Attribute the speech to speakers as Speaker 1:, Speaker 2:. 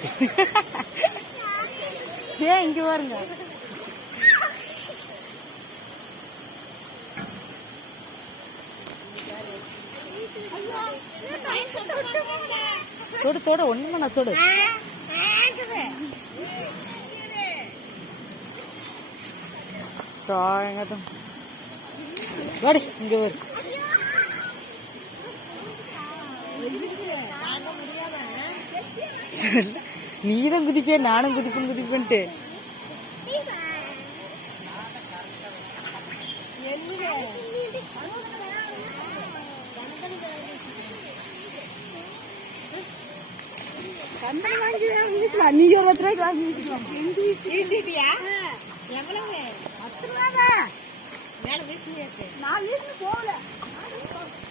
Speaker 1: ஏன் இங்க பாருங்க. தொடு தொடு ஒண்ணுமே நான் தொடு? ஸ்ட்ராங்கா தான் வாடி இங்க வரு. நீதான் குதிப்பே நானும் குதிப்பேன் குதிப்பேன்ட்டு. நீ ஒரு பத்து ரூபாய்க்கு வாங்கி வீசிக்கலாம்
Speaker 2: எவ்வளவு? பத்து ரூபா நான் வீசினு போகல.